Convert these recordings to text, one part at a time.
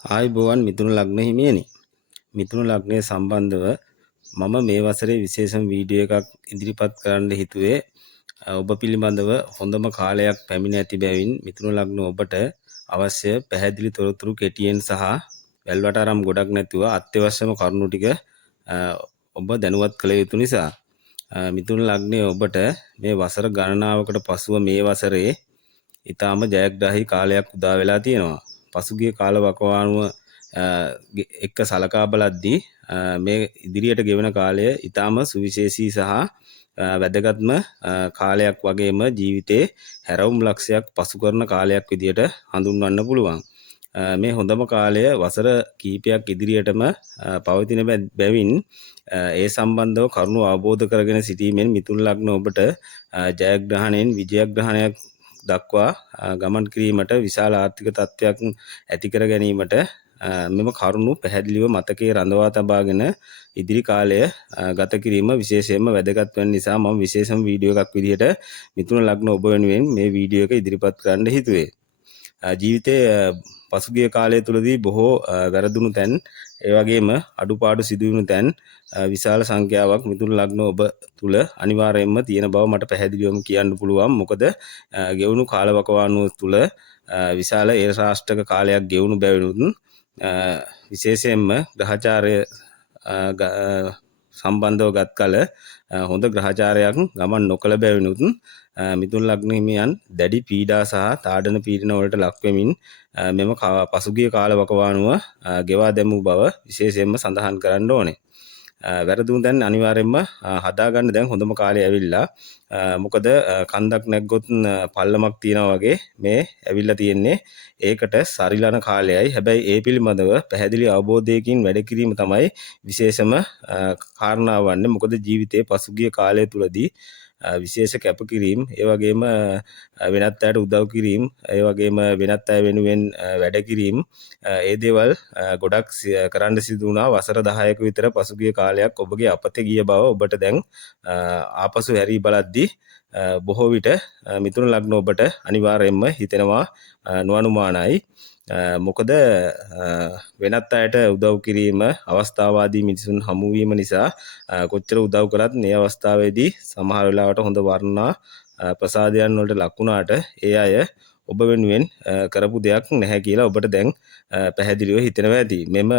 ආයුබෝවන් මිථුන ලග්න හිමියනි. මිථුන ලග්නය සම්බන්ධව මම මේ වසරේ විශේෂම වීඩියෝ එකක් ඉදිරිපත් කරන්න හිතුවේ. ඔබ පිළිබඳව හොඳම කාලයක් පැමිණ ඇති බැවින් මිථුන ලග්න ඔබට අවශ්‍ය පැහැදිලි තොරතුරු කෙටියෙන් සහ වැල්වටාරම් ගොඩක් නැතුව අත්‍යවශ්‍යම කරුණු ටික ඔබ දැනුවත් කළ යුතු නිසා මිථුන ලග්නය ඔබට මේ වසර ගණනාවකට පසුව මේ වසරේ ඊටාම ජයග්‍රාහී කාලයක් උදා වෙලා තියෙනවා. පසුගිය කාල වකවානුව එක්ක සලකා බලද්දී මේ ඉදිරියට ගෙවන කාලය ඊටාම සුවිශේෂී සහ වැදගත්ම කාලයක් වගේම ජීවිතේ හැරවුම් ලක්ෂයක් පසු කරන කාලයක් විදියට හඳුන්වන්න පුළුවන්. මේ හොඳම කාලය වසර කිහිපයක් ඉදිරියටම පවතින බැවින් ඒ සම්බන්ධව කරුණු අවබෝධ කරගෙන සිටීමෙන් මිථුන ලග්න ඔබට ජයග්‍රහණයෙන් විජයග්‍රහණයක් දක්වා ගමන් කිරීමට විශාල ආර්ථික තත්ත්වයක් ඇති කර ගැනීමට මෙම කරුණු පැහැදිලිව මතකයේ රඳවා තබාගෙන ඉදිරි කාලය ගත කිරීම විශේෂයෙන්ම වැදගත් වෙන නිසා මම විශේෂම වීඩියෝ එකක් විදිහට මිථුන ලග්න ඔබ වෙනුවෙන් මේ වීඩියෝ එක ඉදිරිපත් කරන්න හිතුවේ. ජීවිතයේ පසුගිය කාලය තුලදී බොහෝ වැරදුණු තැන් ඒ වගේම අඩුපාඩු සිදුවුණු තැන් විශාල සංඛ්‍යාවක් මිථුන ලග්න ඔබ තුල අනිවාර්යයෙන්ම තියෙන බව මට පැහැදිලිවම කියන්න පුළුවන්. මොකද ගෙවුණු කාලවකවානුව තුල විශාල ඒ ශාස්ත්‍රක කාලයක් ගෙවුණු බැවිනුත් විශේෂයෙන්ම ග්‍රහචාරය සම්බන්ධව ගත් කල හොඳ ග්‍රහචාරයක් ගමන් නොකළ බැවිනුත් මිථුන ලග්න හිමියන් දැඩි පීඩා සහ තාඩන පීඩන වලට ලක් වෙමින් මෙම පසුගිය කාල වකවානුව ගෙවා දැමූ බව විශේෂයෙන්ම සඳහන් කරන්න ඕනේ. වැරදුණු දැන් අනිවාර්යයෙන්ම හදාගන්න දැන් හොඳම කාලය ඇවිල්ලා. මොකද කන්දක් නැග්ගොත් පල්ලමක් තියනවා වගේ මේ ඇවිල්ලා තියෙන්නේ ඒකට සරිලන කාලයයි. හැබැයි ඒ පිළිබඳව පැහැදිලි අවබෝධයකින් වැඩ කිරීම තමයි විශේෂම කාරණාව වන්නේ. මොකද ජීවිතයේ පසුගිය කාලය තුලදී විශේෂ කැපකිරීම, ඒ වගේම වෙනත් අයට උදව් කිරීම, ඒ වගේම වෙනත් අය වෙනුවෙන් වැඩ කිරීම, ඒ දේවල් ගොඩක් කරන්න සිදු වුණා. වසර 10ක විතර පසුගිය කාලයක් ඔබගේ අපතේ ගිය බව ඔබට දැන් ආපසු හැරී බලද්දී බොහෝ විට මිථුන ලග්න ඔබට අනිවාර්යයෙන්ම හිතෙනවා නොඅනුමානයි. මොකද වෙනත් අයට උදව් කිරීම, අවස්ථාවාදී මිනිසුන් හමු වීම නිසා කොච්චර උදව් කළත් මේ අවස්ථාවේදී සමහර වෙලාවට හොඳ වර්ණනා ප්‍රසාදයන් වලට ලක් වුණාට ඒ අය ඔබ වෙනුවෙන් කරපු දෙයක් නැහැ කියලා ඔබට දැන් පැහැදිලිව හිතෙනවා ඇති. මෙම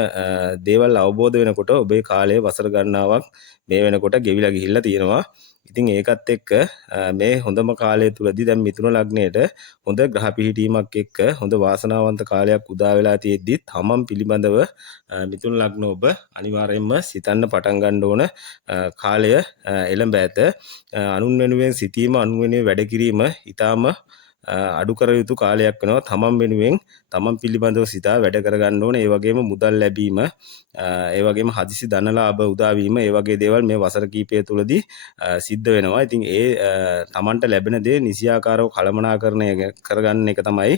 දේවල් අවබෝධ වෙනකොට ඔබේ කාලය වසර ගණනාවක් මේ වෙනකොට ගෙවිලා ගිහිල්ලා තියෙනවා. ඉතින් ඒකත් එක්ක මේ හොඳම කාලය තුලදී දැන් මිථුන ලග්නයට හොඳ ග්‍රහ පිහිටීමක් එක්ක හොඳ වාසනාවන්ත කාලයක් උදා වෙලා තියෙද්දි තමන් පිළිබඳව මිථුන ලග්න ඔබ අනිවාර්යයෙන්ම සිතන්න පටන් ගන්න ඕන කාලය එළඹ ඇත. අනුන් වෙනුවෙන් සිටීම, අනුන් වෙනුවෙන් වැඩ කිරීම ඊටාම අඩු කර යුතු කාලයක් වෙනවා. තමන් වෙනුවෙන් තමන් පිළිබඳව සිතා වැඩ කරගන්න ඕනේ. ඒ වගේම මුදල් ලැබීම, ඒ වගේම හදිසි ධනලාභ උදා වීම, ඒ වගේ දේවල් මේ වසර කීපය තුලදී සිද්ධ වෙනවා. ඉතින් ඒ තමන්ට ලැබෙන දේ නිසියාකාරව කළමනාකරණය කරගන්න එක තමයි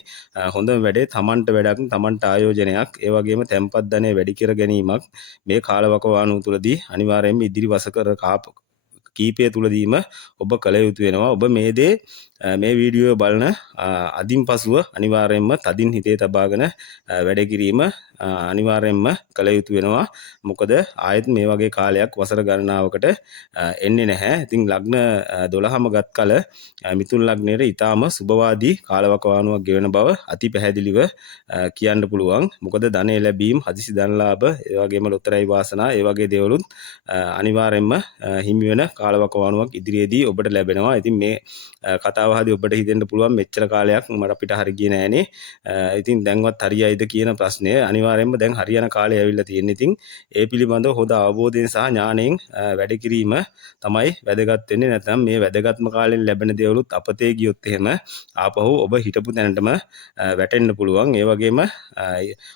හොඳම වැඩේ. තමන්ට වැඩක්, තමන්ට ආයෝජනයක්, ඒ වගේම තැන්පත් ධනය වැඩි කර ගැනීමක් මේ කාලවකවානුව තුලදී අනිවාර්යයෙන්ම ඉදිරි වසර කීපය තුලදීම ඔබ කළ යුතු වෙනවා. ඔබ මේ දේ මේ වීඩියෝ බලන අදින් පසුව අනිවාර්යයෙන්ම තදින් හිතේ තබාගෙන වැඩ කිරීම අනිවාර්යයෙන්ම කළ යුතු වෙනවා. මොකද ආයෙත් මේ වගේ කාලයක් වසර ගණනාවකට එන්නේ නැහැ. ඉතින් ලග්න 12ම ගත් කල මිථුන ලග්නයේ ඊටාම සුබවාදී කාලවකවානුවක් ගෙවන බව අති පැහැදිලිව කියන්න පුළුවන්. මොකද ධනෙ ලැබීම, හදිසි ධනලාභ, ඒ වගේම ලොතරැයි වාසනා, ඒ වගේ දේවලුත් අනිවාර්යයෙන්ම හිමි වෙන කාලවකවානුවක් ඉදිරියේදී ඔබට ලැබෙනවා. ඉතින් මේ කතාව හරි ඔබට හිතෙන්න පුළුවන් මෙච්චර කාලයක් මට අපිට හරි ගියේ නෑනේ. ඉතින් දැන්වත් හරියයිද කියන ප්‍රශ්නය අනිවාර්යයෙන්ම දැන් හරියන කාලය ඇවිල්ලා තියෙන්නේ. ඉතින් ඒ පිළිබඳව හොඳ අවබෝධයෙන් සහ ඥාණයෙන් වැඩ කිරීම තමයි වැදගත් වෙන්නේ. නැත්නම් මේ වැදගත්ම කාලෙන් ලැබෙන දේවලුත් අපතේ ගියොත් එහෙම ආපහු ඔබ හිටපු තැනටම වැටෙන්න පුළුවන්. ඒ වගේම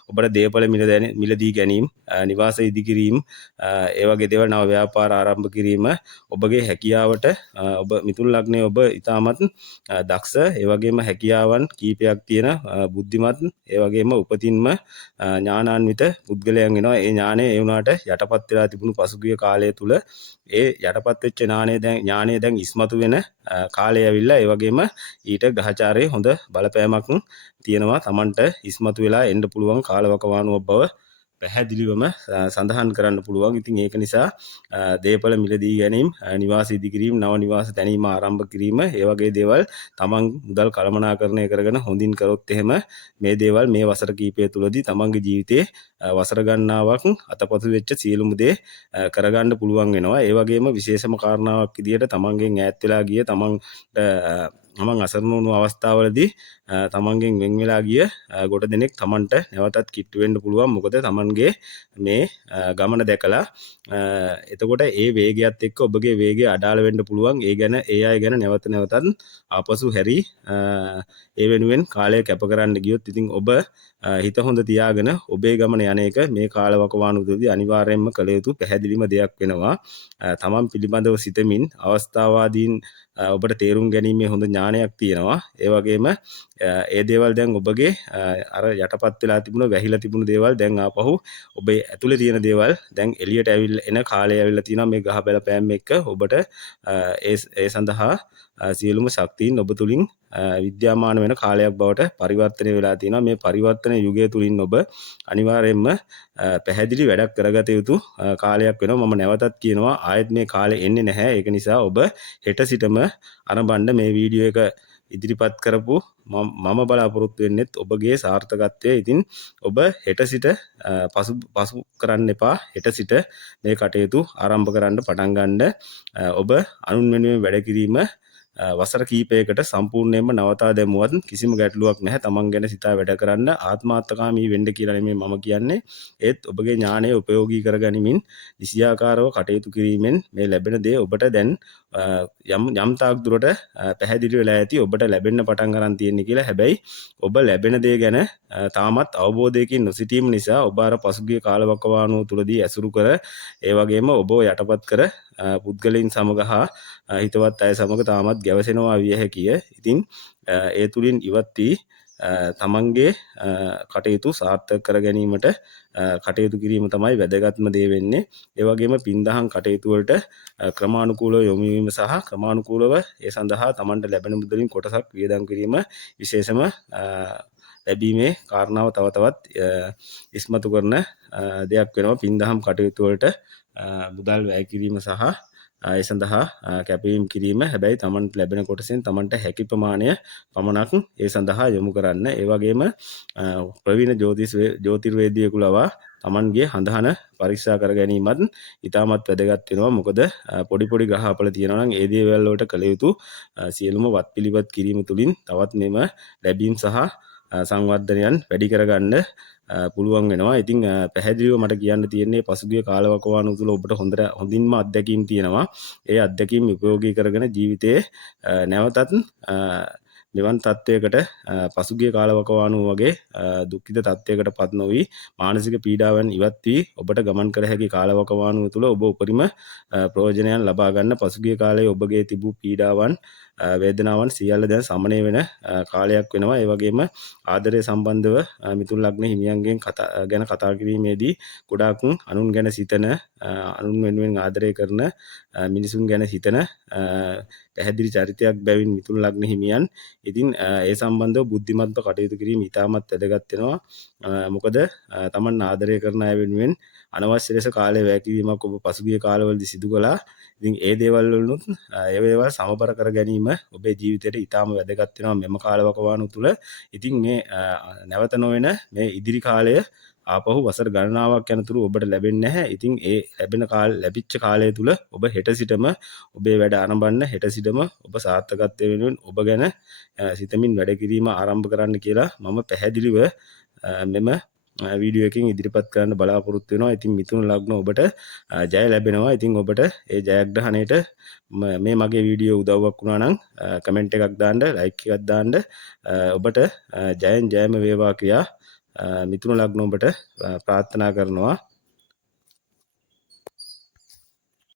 ඔබට දේපල මිලදී ගැනීම, නිවාස ඉදිකිරීම, ඒ වගේ දේවල්, නව ව්‍යාපාර ආරම්භ කිරීම, ඔබගේ හැකියාවට ඔබ මිථුන ලග්නයේ ඔබ ඉතාමත් දක්ෂ ඒ වගේම හැකියාවන් කීපයක් තියෙන බුද්ධිමත් ඒ වගේම උපතින්ම ඥානාන්විත පුද්ගලයන් වෙනවා. ඒ ඥානය ඒ වුණාට යටපත් වෙලා තිබුණු පසුගිය කාලය තුල ඒ යටපත් වෙච්ච ඥානය දැන් ඉස්මතු වෙන කාලය ඇවිල්ලා ඒ වගේම ඊට ග්‍රහචාරයේ හොඳ බලපෑමක් තියෙනවා. Tamanට ඉස්මතු වෙලා එන්න පුළුවන් කාලවකවානුවක් බව පැහැදිලිවම සඳහන් කරන්න පුළුවන්. ඉතින් ඒක නිසා දේපල මිලදී ගැනීම, නිවාස ඉදිකිරීම, නව නිවාස තැනීම ආරම්භ කිරීම, ඒ වගේ දේවල් තමන් මුදල් කළමනාකරණය කරගෙන හොඳින් කරොත් එහෙම මේ දේවල් මේ වසර කීපය තුළදී තමන්ගේ ජීවිතේ වසර ගණනාවක් අතපසු වෙච්ච සියලුම දේ කරගන්න පුළුවන් වෙනවා. ඒ වගේම විශේෂම කාරණාවක් විදියට තමන්ගෙන් ඈත් වෙලා ගිය තමන් අසරණ වුණු අවස්ථාවලදී තමන්ගෙන් වෙන් වෙලා ගිය ගොඩ දෙනෙක් තමන්ට නැවතත් කිට්ටු වෙන්න පුළුවන්. මොකද තමන්ගේ මේ ගමන දැකලා එතකොට ඒ වේගයත් එක්ක ඔබගේ වේගය අඩාල වෙන්න පුළුවන්. ඒ අය ගැන නැවත නැවතත් ආපසු හැරි ඒ වෙනුවෙන් කාලය කැප කරන්න ගියොත් ඉතින් ඔබ හිත හොඳ තියාගෙන ඔබේ ගමන යන එක මේ කාලවකවානුවේදී අනිවාර්යයෙන්ම කළ යුතු පැහැදිලිම දෙයක් වෙනවා. තමන් පිළිබඳව සිතමින් අවස්ථාවාදීන් ඔබට තේරුම් ගැනීමේ හොඳ ඥානයක් තියෙනවා. ඒ වගේම ඒ දේවල් දැන් ඔබගේ අර යටපත් වෙලා තිබුණ වැහිලා තිබුණු දේවල් දැන් ආපහු ඔබේ ඇතුලේ තියෙන දේවල් දැන් එළියට එන කාලය ඇවිල්ලා තියෙනවා. මේ ගහ බලපෑම් එක්ක ඔබට ඒ සඳහා සියලුම ශක්තියින් ඔබ තුලින් විද්‍යාමාන වෙන කාලයක් බවට පරිවර්තනය වෙලා තියෙනවා. මේ පරිවර්තන යුගය තුලින් ඔබ අනිවාර්යයෙන්ම පැහැදිලි වැඩක් කරගත යුතු කාලයක් වෙනවා. මම නැවතත් කියනවා ආයෙත් මේ කාලේ එන්නේ නැහැ. ඒක නිසා ඔබ හෙට සිටම අරඹන්න මේ වීඩියෝ එක ඉදිරිපත් කරපු මම බලාපොරොත්තු වෙන්නෙත් ඔබගේ සාර්ථකත්වය. ඉතින් ඔබ හෙට සිට පසු කරන්න එපා. හෙට සිට මේ කටයුතු ආරම්භ කරන්න පටන් ගන්න. ඔබ අනුන් වෙනුවෙන් වැඩ කිරීම වසර කීපයකට සම්පූර්ණයෙන්ම නවතා දැමුවත් කිසිම ගැටලුවක් නැහැ. තමන් ගැන සිතා වැඩ කරන්න ආත්මාර්ථකාමී වෙන්න කියලා නෙමෙයි මම කියන්නේ. ඒත් ඔබගේ ඥානය උපයෝගී කරගනිමින් නිසියාකාරව කටයුතු කිරීමෙන් මේ ලැබෙන දේ ඔබට දැන් යම් තාක් දුරට පැහැදිලි වෙලා ඇති. ඔබට ලැබෙන්න පටන් ගන්න තියෙන්නේ කියලා. හැබැයි ඔබ ලැබෙන දේ ගැන තාමත් අවබෝධයකින් නොසිටීම නිසා ඔබ අර පසුගිය කාලවකවානුව තුලදී ඇසුරු කර ඒ වගේම ඔබ යටපත් කර පුද්ගලයන් සමග හා හිතවත් අය සමග තාමත් ගැවසෙනවා විය හැකිය. ඉතින් ඒ තුලින් ඉවත් වී තමන්ගේ කටයුතු සාර්ථක කර ගැනීමට කටයුතු කිරීම තමයි වැදගත්ම දේ වෙන්නේ. ඒ වගේම පින්දහම් කටයුතු වලට ක්‍රමානුකූලව යොමු වීම සහ ක්‍රමානුකූලව ඒ සඳහා තමන්ට ලැබෙන මුදලින් කොටසක් වියදම් කිරීම විශේෂම ලැබීමේ කාරණාව තව තවත් ඉස්මතු කරන දෙයක් වෙනවා. පින්දහම් කටයුතු වලට මුදල් වැය කිරීම සහ ඒ සඳහා කැපවීම කිරීම. හැබැයි තමන්ට ලැබෙන කොටසෙන් තමන්ට හැකි ප්‍රමාණය පමණක් ඒ සඳහා යොමු කරන්න. ඒ වගේම ප්‍රවීණ ජ්‍යොතිර්වේදියෙකු ලවා තමන්ගේ හඳහන පරීක්ෂා කර ගැනීමත් ඉතාමත් වැදගත් වෙනවා. මොකද පොඩි ග්‍රහපල තියෙනවා නම් ඒ දේවල් වලට කළ යුතු සියලුම වත් පිළිවෙත් කිරීම තුලින් තවත් මෙම ලැබීම් සහ සංවර්ධනයන් වැඩි කරගන්න පුළුවන් වෙනවා. ඉතින් පැහැදිලිව මට කියන්න තියෙන්නේ පසුගිය කාලවකවානුව තුළ ඔබට හොඳින්ම අත්දැකීම් තියෙනවා. ඒ අත්දැකීම් උපයෝගී කරගෙන ජීවිතයේ නැවතත් මෙවන් තත්වයකට පසුගිය කාලවකවානුව වගේ දුක්ඛිත තත්වයකට පත් නොවි මානසික පීඩාවන් ඉවත් වී ඔබට ගමන් කළ හැකි කාලවකවානුව තුළ ඔබ උපරිම ප්‍රයෝජනයන් ලබා ගන්න පසුගිය කාලයේ ඔබගේ තිබූ පීඩාවන් වේදනාවන් සියල්ල දැන් සමනය වෙන කාලයක් වෙනවා. ඒ වගේම ආදරය සම්බන්ධව මිතුන් ලග්න හිමියන්ගෙන් ගැන කතා කිරීමේදී ගොඩාක් අනුන් ගැන සිතන අනුන් වෙනුවෙන් ආදරය කරන මිනිසුන් ගැන හිතන පැහැදිලි චරිතයක් බැවින් මිතුන් ලග්න හිමියන් ඉතින් ඒ සම්බන්ධව බුද්ධිමත්ව කටයුතු කිරීම ඉතාමත් වැදගත් වෙනවා. මොකද තමන් ආදරය කරන අය වෙනුවෙන් අනවශ්‍ය ලෙස කාලය වැය කිරීමක් ඔබ පසුගිය කාලවලදී සිදු කළා. ඉතින් ඒ දේවල් වලුත් ඒ දේවල් සමබර කර ගැනීම ඔබේ ජීවිතයට ඉතාම වැදගත් වෙනවා මෙම කාලවකවානුව තුළ. ඉතින් මේ නැවත නොවන මේ ඉදිරි කාලය ආපහු වසර ගණනාවක් යනතුරු ඔබට ලැබෙන්නේ නැහැ. ඉතින් ඒ ලැබිච්ච කාලය තුල ඔබ හෙට සිටම ඔබේ වැඩ ආරම්භන්න, හෙට සිටම ඔබ සාර්ථකත්වයේ වෙනුවෙන් ඔබ ගැන සිතමින් වැඩ කිරීම ආරම්භ කරන්න කියලා මම පැහැදිලිව මෙම වීඩියෝ එකකින් ඉදිරිපත් කරන්න බලාපොරොත්තු වෙනවා. ඉතින් මිථුන ලග්න ඔබට ජය ලැබෙනවා. ඉතින් ඔබට ඒ ජයග්‍රහණයට මේ මගේ වීඩියෝ උදව්වක් වුණා නම් කමෙන්ට් එකක් දාන්න, ලයික් එකක් දාන්න. ඔබට ජයෙන් ජයම වේවා කියා මිථුන ලග්න ඔබට ප්‍රාර්ථනා කරනවා.